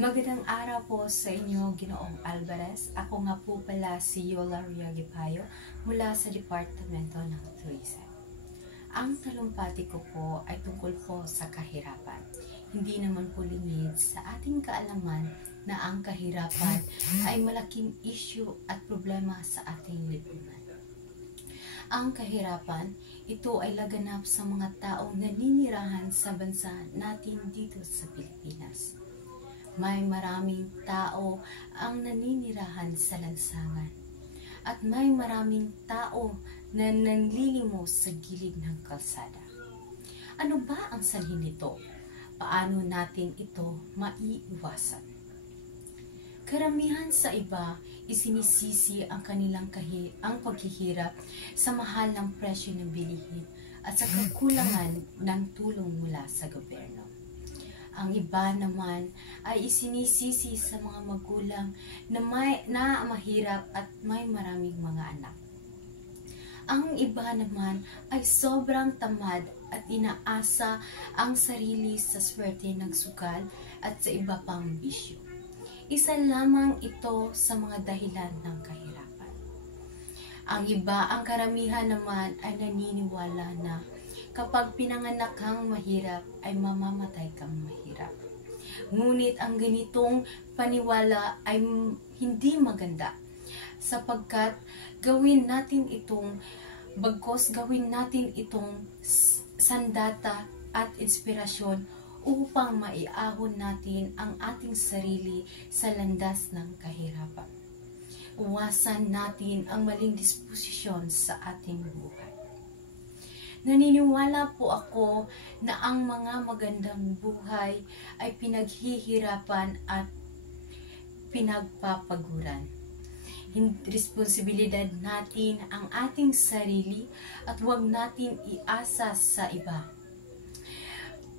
Magandang araw po sa inyo, Ginoong Alvarez. Ako nga po pala si Yola Riagipayo mula sa Departamento ng Tourism. Ang talumpati ko po ay tungkol po sa kahirapan. Hindi naman po lingid sa ating kaalaman na ang kahirapan ay malaking issue at problema sa ating lipunan. Ang kahirapan, ito ay laganap sa mga taong naninirahan sa bansa natin dito sa Pilipinas. May maraming tao ang naninirahan sa lansangan at may maraming tao na nanlilimos sa gilid ng kalsada. Ano ba ang sanhi nito? Paano natin ito maiiwasan? Karamihan sa iba, isinisisi ang kanilang ang paghihirap sa mahal ng presyo ng bilihin at sa kakulangan ng tulong mula sa gobyerno. Ang iba naman ay isinisisi sa mga magulang na mahirap at may maraming mga anak. Ang iba naman ay sobrang tamad at inaasa ang sarili sa swerte ng sugal at sa iba pang bisyo. Isa lamang ito sa mga dahilan ng kahirapan. Ang iba, ang karamihan naman ay naniniwala na kapag pinanganak kang mahirap, ay mamamatay kang mahirap. Ngunit ang ganitong paniwala ay hindi maganda sapagkat gawin natin itong sandata at inspirasyon upang maiahon natin ang ating sarili sa landas ng kahirapan. Uwasan natin ang maling disposisyon sa ating buhay. Naniniwala po ako na ang mga magandang buhay ay pinaghihirapan at pinagpapaguran. Responsibilidad natin ang ating sarili at huwag natin iasa sa iba.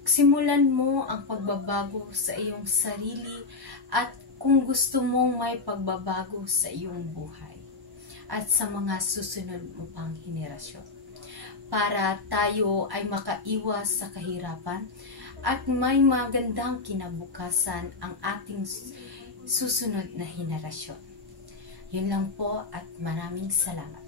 Simulan mo ang pagbabago sa iyong sarili at kung gusto mong may pagbabago sa iyong buhay at sa mga susunod mo pang henerasyon, para tayo ay makaiwas sa kahirapan at may magandang kinabukasan ang ating susunod na henerasyon. Yun lang po at maraming salamat.